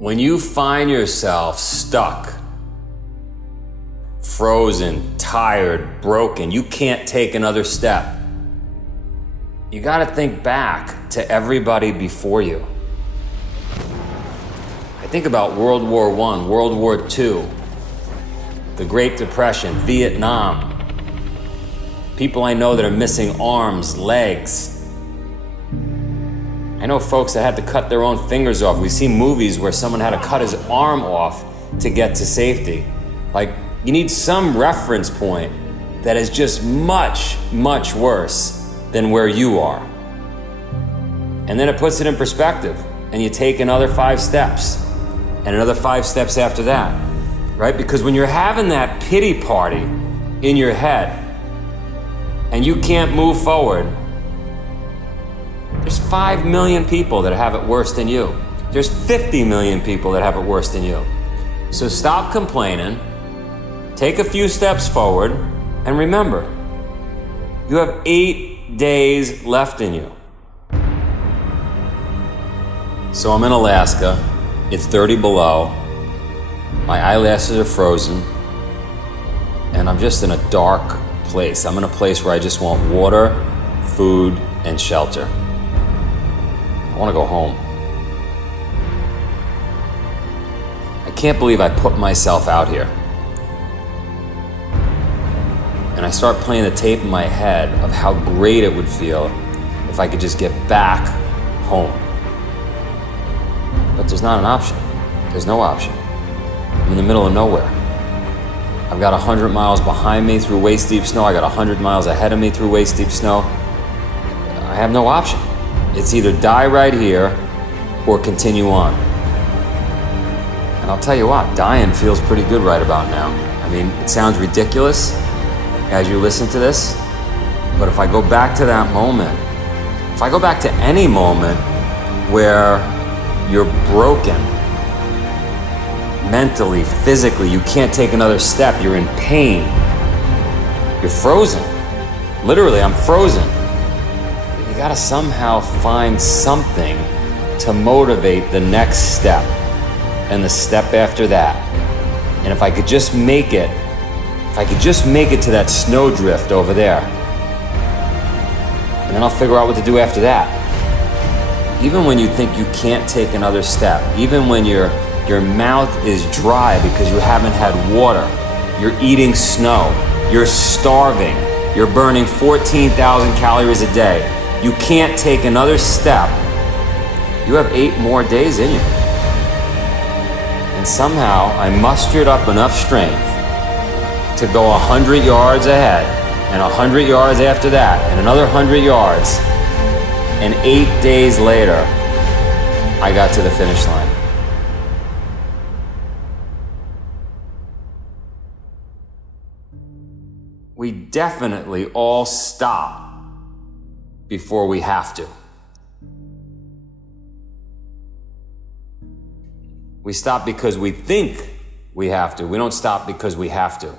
When you find yourself stuck, frozen, tired, broken, you can't take another step, you gotta think back to everybody before you. I think about World War I, World War II, the Great Depression, Vietnam. People I know that are missing arms, legs. I know folks that had to cut their own fingers off. We've seen movies where someone had to cut his arm off to get to safety. Like, you need some reference point that is just much, much worse than where you are. And then it puts it in perspective, and you take another 5 steps, and another 5 steps after that, right? Because when you're having that pity party in your head, and you can't move forward, there's 5 million people that have it worse than you. There's 50 million people that have it worse than you. So stop complaining, take a few steps forward, and remember, you have 8 days left in you. So I'm in Alaska, it's 30 below, my eyelashes are frozen, and I'm just in a dark place. I'm in a place where I just want water, food, and shelter. I want to go home. I can't believe I put myself out here. And I start playing the tape in my head of how great it would feel if I could just get back home. But there's not an option. There's no option. I'm in the middle of nowhere. I've got 100 miles behind me through waist-deep snow. I got 100 miles ahead of me through waist-deep snow. I have no option. It's either die right here or continue on. And I'll tell you what, dying feels pretty good right about now. I mean, it sounds ridiculous as you listen to this, but if I go back to that moment, if I go back to any moment where you're broken, mentally, physically, you can't take another step, you're in pain, you're frozen. Literally, I'm frozen. You gotta somehow find something to motivate the next step and the step after that. And if I could just make it, to that snowdrift over there, and then I'll figure out what to do after that. Even when you think you can't take another step, even when your mouth is dry because you haven't had water, you're eating snow, you're starving, you're burning 14,000 calories a day, you can't take another step, you have 8 more days in you. And somehow I mustered up enough strength to go 100 yards ahead, and 100 yards after that, and another 100 yards, and 8 days later, I got to the finish line. We definitely all stop before we have to. We stop because we think we have to. We don't stop because we have to.